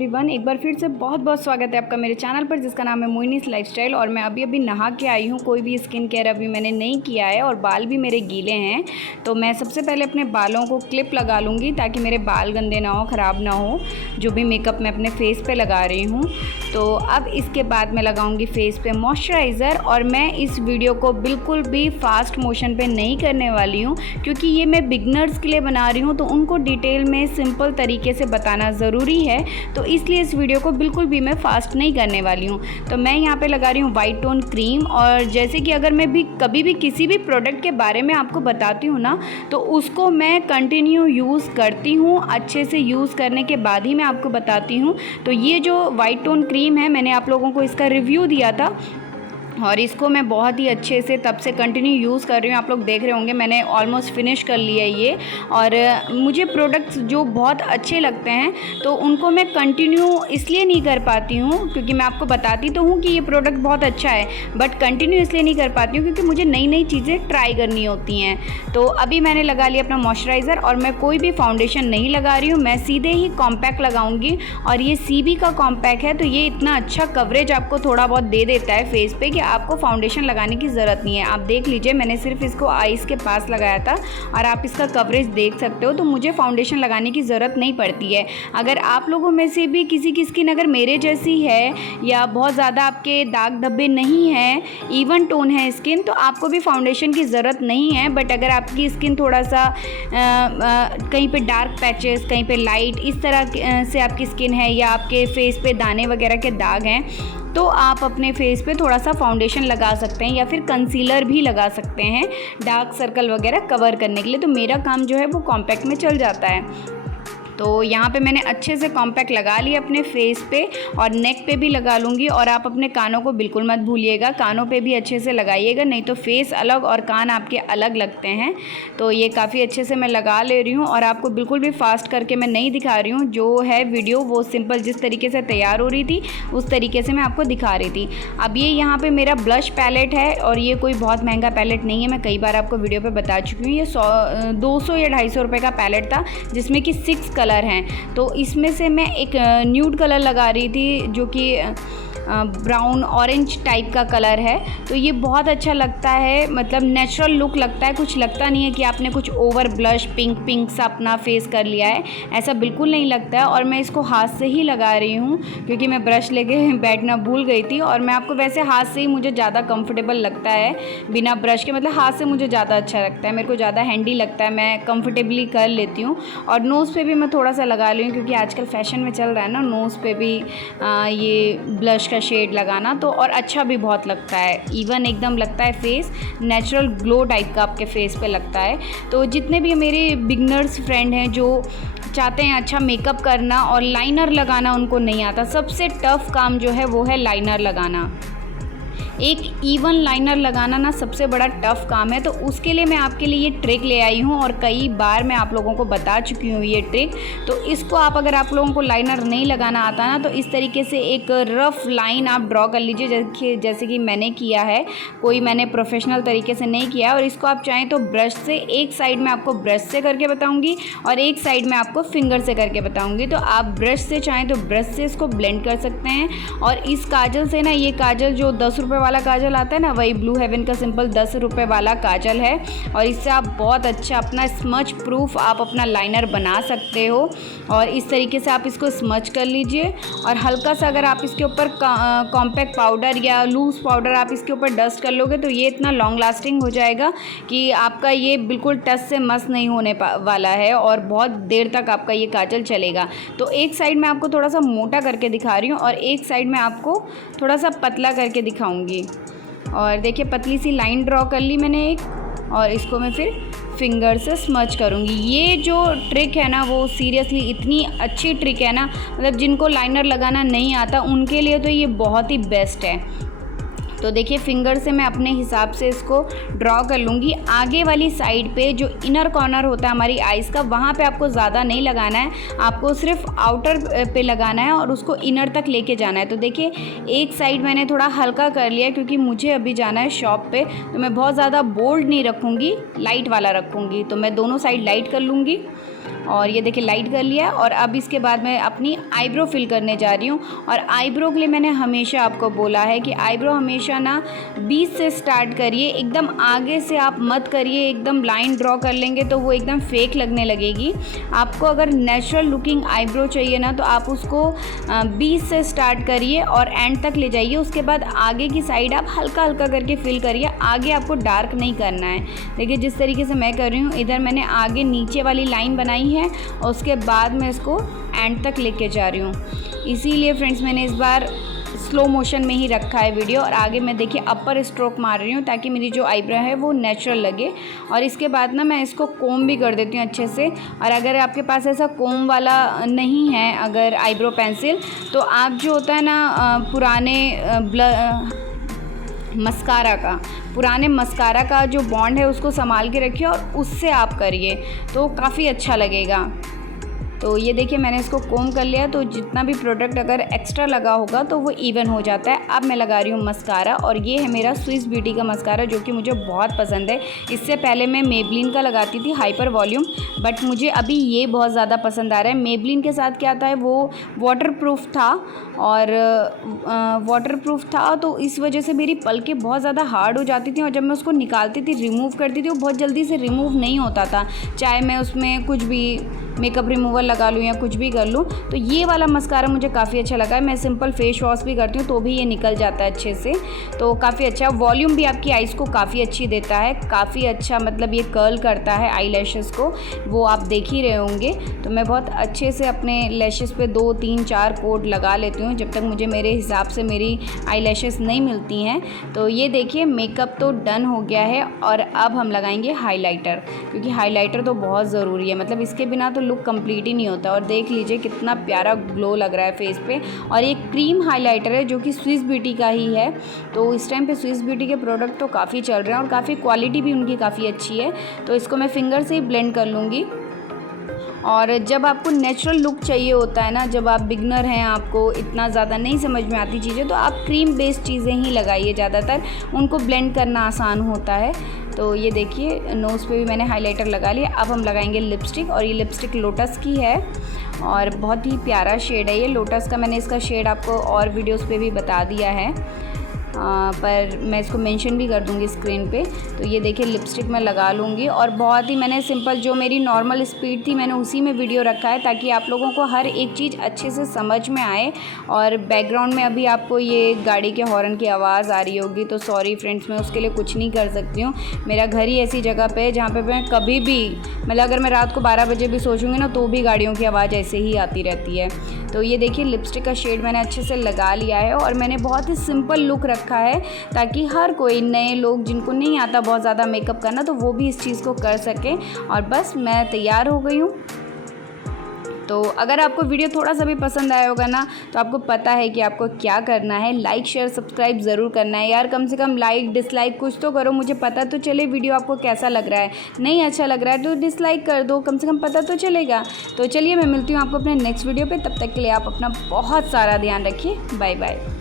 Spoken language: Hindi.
एवरीवन, एक बार फिर से बहुत बहुत स्वागत है आपका मेरे चैनल पर जिसका नाम है मोहिनीस लाइफस्टाइल। और मैं अभी नहा के आई हूँ। कोई भी स्किन केयर अभी मैंने नहीं किया है और बाल भी मेरे गीले हैं। तो मैं सबसे पहले अपने बालों को क्लिप लगा लूँगी ताकि मेरे बाल गंदे ना हो, ख़राब ना हो, जो भी मेकअप मैं अपने फेस पे लगा रही हूँ। तो अब इसके बाद मैं लगाऊँगी फेस पे मॉइस्चराइज़र। और मैं इस वीडियो को बिल्कुल भी फास्ट मोशन पे नहीं करने वाली हूँ क्योंकि ये मैं बिगनर्स के लिए बना रही हूँ, तो उनको डिटेल में सिंपल तरीके से बताना ज़रूरी है। तो इसलिए इस वीडियो को बिल्कुल भी मैं फास्ट नहीं करने वाली हूँ। तो मैं यहाँ पे लगा रही हूँ वाइट टोन क्रीम। और जैसे कि अगर मैं भी कभी भी किसी भी प्रोडक्ट के बारे में आपको बताती हूँ ना, तो उसको मैं कंटिन्यू यूज़ करती हूँ, अच्छे से यूज़ करने के बाद ही मैं आपको बताती हूँ। तो ये जो वाइट टोन क्रीम है, मैंने आप लोगों को इसका रिव्यू दिया था और इसको मैं बहुत ही अच्छे से तब से कंटिन्यू यूज़ कर रही हूँ। आप लोग देख रहे होंगे मैंने ऑलमोस्ट फिनिश कर लिया है ये। और मुझे प्रोडक्ट्स जो बहुत अच्छे लगते हैं तो उनको मैं कंटिन्यू इसलिए नहीं कर पाती हूँ क्योंकि मैं आपको बताती तो हूँ कि ये प्रोडक्ट बहुत अच्छा है, बट कंटिन्यू इसलिए नहीं कर पाती हूँ क्योंकि मुझे नई नई चीज़ें ट्राई करनी होती हैं। तो अभी मैंने लगा लिया अपना मॉइस्चराइज़र और मैं कोई भी फाउंडेशन नहीं लगा रही हूँ, मैं सीधे ही कॉम्पैक्ट लगाऊंगी। और ये CB का कॉम्पैक्ट है, तो ये इतना अच्छा कवरेज आपको थोड़ा बहुत दे देता है फेस पे कि आपको फाउंडेशन लगाने की ज़रूरत नहीं है। आप देख लीजिए, मैंने सिर्फ इसको आईज़ के पास लगाया था और आप इसका कवरेज देख सकते हो। तो मुझे फाउंडेशन लगाने की ज़रूरत नहीं पड़ती है। अगर आप लोगों में से भी किसी की स्किन अगर मेरे जैसी है या बहुत ज़्यादा आपके दाग धब्बे नहीं हैं, इवन टोन है स्किन, तो आपको भी फाउंडेशन की ज़रूरत नहीं है। बट अगर आपकी स्किन थोड़ा सा कहीं पे डार्क पैचेस, कहीं पे लाइट, इस तरह से आपकी स्किन है या आपके फेस पे दाने वगैरह के दाग हैं, तो आप अपने फेस पे थोड़ा सा फाउंडेशन लगा सकते हैं या फिर कंसीलर भी लगा सकते हैं डार्क सर्कल वगैरह कवर करने के लिए। तो मेरा काम जो है वो कॉम्पैक्ट में चल जाता है। तो यहाँ पे मैंने अच्छे से कॉम्पैक्ट लगा लिया अपने फेस पे और नेक पे भी लगा लूँगी। और आप अपने कानों को बिल्कुल मत भूलिएगा, कानों पे भी अच्छे से लगाइएगा, नहीं तो फेस अलग और कान आपके अलग लगते हैं। तो ये काफ़ी अच्छे से मैं लगा ले रही हूँ और आपको बिल्कुल भी फास्ट करके मैं नहीं दिखा रही हूँ। जो है वीडियो वो सिंपल जिस तरीके से तैयार हो रही थी उस तरीके से मैं आपको दिखा रही थी। अब ये यहाँ पर मेरा ब्लश पैलेट है और ये कोई बहुत महंगा पैलेट नहीं है, मैं कई बार आपको वीडियो पर बता चुकी हूँ। ये 200 या 250 रुपये का पैलेट था जिसमें कि 6 कलर हैं। तो इसमें से मैं एक न्यूड कलर लगा रही थी जो कि ब्राउन ऑरेंज टाइप का कलर है। तो ये बहुत अच्छा लगता है, मतलब नेचुरल लुक लगता है, कुछ लगता नहीं है कि आपने कुछ ओवर ब्लश पिंक सा अपना फेस कर लिया है, ऐसा बिल्कुल नहीं लगता है। और मैं इसको हाथ से ही लगा रही हूँ क्योंकि मैं ब्रश लेके बैठना भूल गई थी। और मैं आपको वैसे हाथ से ही मुझे ज़्यादा कंफर्टेबल लगता है बिना ब्रश के, मतलब हाथ से मुझे ज़्यादा अच्छा लगता है, मेरे को ज़्यादा हैंडी लगता है, मैं कंफर्टेबली कर लेती हूँ। और नोज़ पे भी मैं थोड़ा सा लगा ली हूँ क्योंकि आजकल फैशन में चल रहा है ना नोज़ पे भी ये ब्लश का शेड लगाना, तो और अच्छा भी बहुत लगता है। इवन एकदम लगता है फेस नेचुरल ग्लो टाइप का आपके फेस पे लगता है। तो जितने भी मेरे बिगनर्स फ्रेंड हैं जो चाहते हैं अच्छा मेकअप करना और लाइनर लगाना उनको नहीं आता, सबसे टफ काम जो है वो है लाइनर लगाना। एक इवन लाइनर लगाना ना सबसे बड़ा टफ़ काम है। तो उसके लिए मैं आपके लिए ये ट्रिक ले आई हूँ और कई बार मैं आप लोगों को बता चुकी हूँ ये ट्रिक। तो इसको आप अगर आप लोगों को लाइनर नहीं लगाना आता ना, तो इस तरीके से एक रफ़ लाइन आप ड्रॉ कर लीजिए जैसे कि मैंने किया है, कोई मैंने प्रोफेशनल तरीके से नहीं किया है। और इसको आप चाहें तो ब्रश से, एक साइड में आपको ब्रश से करके बताऊँगी और एक साइड में आपको फिंगर से करके बताऊँगी। तो आप ब्रश से चाहें तो ब्रश से इसको ब्लेंड कर सकते हैं। और इस काजल से ना, ये काजल जो 10 रुपये वाला काजल आता है ना, वही ब्लू हेवन का सिंपल 10 रुपये वाला काजल है। और इससे आप बहुत अच्छा अपना स्मच प्रूफ आप अपना लाइनर बना सकते हो। और इस तरीके से आप इसको स्मच कर लीजिए और हल्का सा अगर आप इसके ऊपर कॉम्पैक्ट पाउडर या लूज़ पाउडर आप इसके ऊपर डस्ट कर लोगे तो ये इतना लॉन्ग लास्टिंग हो जाएगा कि आपका ये बिल्कुल टच से मस नहीं होने वाला है और बहुत देर तक आपका ये काजल चलेगा। तो एक साइड में आपको थोड़ा सा मोटा करके दिखा रही हूँ और एक साइड में आपको थोड़ा सा पतला करके दिखाऊंगी। और देखिए पतली सी लाइन ड्रॉ कर ली मैंने एक, और इसको मैं फिर फिंगर से स्मच करूँगी। ये जो ट्रिक है ना वो सीरियसली इतनी अच्छी ट्रिक है ना, मतलब जिनको लाइनर लगाना नहीं आता उनके लिए तो ये बहुत ही बेस्ट है। तो देखिए फिंगर से मैं अपने हिसाब से इसको ड्रॉ कर लूँगी। आगे वाली साइड पे जो इनर कॉर्नर होता है हमारी आइज़ का, वहाँ पे आपको ज़्यादा नहीं लगाना है, आपको सिर्फ आउटर पे लगाना है और उसको इनर तक लेके जाना है। तो देखिए एक साइड मैंने थोड़ा हल्का कर लिया क्योंकि मुझे अभी जाना है शॉप पे, तो मैं बहुत ज़्यादा बोल्ड नहीं रखूँगी, लाइट वाला रखूँगी। तो मैं दोनों साइड लाइट कर लूँगी और ये देखिए लाइट कर लिया है। और अब इसके बाद मैं अपनी आईब्रो फिल करने जा रही हूँ। और आईब्रो के लिए मैंने हमेशा आपको बोला है कि आईब्रो हमेशा ना बीच से स्टार्ट करिए, एकदम आगे से आप मत करिए। एकदम लाइन ड्रॉ कर लेंगे तो वो एकदम फेक लगने लगेगी। आपको अगर नेचुरल लुकिंग आईब्रो चाहिए ना तो आप उसको बीच से स्टार्ट करिए और एंड तक ले जाइए। उसके बाद आगे की साइड आप हल्का हल्का करके फिल करिए। आगे आपको डार्क नहीं करना है। देखिए जिस तरीके से मैं कर रही हूँ, इधर मैंने आगे नीचे वाली लाइन बनाई है और उसके बाद मैं इसको एंड तक लेके जा रही हूँ। इसीलिए फ्रेंड्स मैंने इस बार स्लो मोशन में ही रखा है वीडियो। और आगे मैं देखिए अपर स्ट्रोक मार रही हूँ ताकि मेरी जो आईब्रो है वो नेचुरल लगे। और इसके बाद ना मैं इसको कोम भी कर देती हूँ अच्छे से। और अगर आपके पास ऐसा कोम वाला नहीं है अगर आईब्रो पेंसिल, तो आप जो होता है ना पुराने मस्कारा का जो बॉन्ड है उसको संभाल के रखिए और उससे आप करिए तो काफ़ी अच्छा लगेगा। तो ये देखिए मैंने इसको कोम कर लिया, तो जितना भी प्रोडक्ट अगर एक्स्ट्रा लगा होगा तो वो इवन हो जाता है। अब मैं लगा रही हूँ मस्कारा, और ये है मेरा स्विस ब्यूटी का मस्कारा जो कि मुझे बहुत पसंद है। इससे पहले मैं मेबलिन का लगाती थी हाइपर वॉल्यूम, बट मुझे अभी ये बहुत ज़्यादा पसंद आ रहा है। मेबलिन के साथ क्या आता है, वो वाटरप्रूफ था तो इस वजह से मेरी पलकें बहुत ज़्यादा हार्ड हो जाती थी और जब मैं उसको निकालती थी, रिमूव करती थी, वो बहुत जल्दी से रिमूव नहीं होता था। चाहे मैं उसमें कुछ भी मेकअप रिमूवर लगा लूँ या कुछ भी कर लूँ। तो ये वाला मस्कारा मुझे काफ़ी अच्छा लगा है। मैं सिंपल फेस वॉश भी करती हूँ तो भी ये निकल जाता है अच्छे से, तो काफ़ी अच्छा। वॉल्यूम भी आपकी आइज़ को काफ़ी अच्छी देता है, काफ़ी अच्छा, मतलब ये कर्ल करता है आई लैशेज़ को, वो आप देख ही रहे होंगे। तो मैं बहुत अच्छे से अपने लैशेज़ पे 2 3 4 कोट लगा लेती हूँ जब तक मुझे मेरे हिसाब से मेरी आई लैशेज़ नहीं मिलती हैं। तो ये देखिए मेकअप तो डन हो गया है और अब हम लगाएंगे हाइलाइटर, क्योंकि हाइलाइटर तो बहुत ज़रूरी है, मतलब इसके बिना तो लुक कंप्लीट ही नहीं होता। और देख लीजिए कितना प्यारा ग्लो लग रहा है फेस पे। और ये क्रीम हाइलाइटर है जो कि स्विस ब्यूटी का ही है। तो इस टाइम पे स्विस ब्यूटी के प्रोडक्ट तो काफ़ी चल रहे हैं और काफ़ी क्वालिटी भी उनकी काफ़ी अच्छी है। तो इसको मैं फिंगर से ही ब्लेंड कर लूँगी। और जब आपको नेचुरल लुक चाहिए होता है ना, जब आप बिगनर हैं, आपको इतना ज़्यादा नहीं समझ में आती चीज़ें, तो आप क्रीम बेस्ड चीज़ें ही लगाइए ज़्यादातर, उनको ब्लेंड करना आसान होता है। तो ये देखिए नोज़ पे भी मैंने हाइलाइटर लगा लिया। अब हम लगाएंगे लिपस्टिक, और ये लिपस्टिक लोटस की है और बहुत ही प्यारा शेड है ये लोटस का। मैंने इसका शेड आपको और वीडियोस पे भी बता दिया है, पर मैं इसको मेंशन भी कर दूंगी स्क्रीन पे। तो ये देखिए लिपस्टिक मैं लगा लूँगी और बहुत ही मैंने सिंपल, जो मेरी नॉर्मल स्पीड थी मैंने उसी में वीडियो रखा है ताकि आप लोगों को हर एक चीज़ अच्छे से समझ में आए। और बैकग्राउंड में अभी आपको ये गाड़ी के हॉर्न की आवाज़ आ रही होगी, तो सॉरी फ्रेंड्स, मैं उसके लिए कुछ नहीं कर सकती हूँ। मेरा घर ही ऐसी जगह पे है जहाँ पे मैं कभी भी, मतलब अगर मैं रात को 12 बजे भी सोचूंगी ना तो भी गाड़ियों की आवाज़ ऐसे ही आती रहती है। तो ये देखिए लिपस्टिक का शेड मैंने अच्छे से लगा लिया है और मैंने बहुत ही सिंपल लुक रखा है ताकि हर कोई, नए लोग जिनको नहीं आता बहुत ज़्यादा मेकअप करना, तो वो भी इस चीज़ को कर सकें। और बस मैं तैयार हो गई हूँ। तो अगर आपको वीडियो थोड़ा सा भी पसंद आया होगा ना, तो आपको पता है कि आपको क्या करना है, लाइक शेयर सब्सक्राइब ज़रूर करना है यार। कम से कम लाइक डिसलाइक कुछ तो करो, मुझे पता तो चले वीडियो आपको कैसा लग रहा है। नहीं अच्छा लग रहा है तो डिसलाइक कर दो, कम से कम पता तो चलेगा। तो चलिए मैं मिलती हूँ आपको अपने नेक्स्ट वीडियो पे, तब तक के लिए आप अपना बहुत सारा ध्यान रखिए। Bye bye.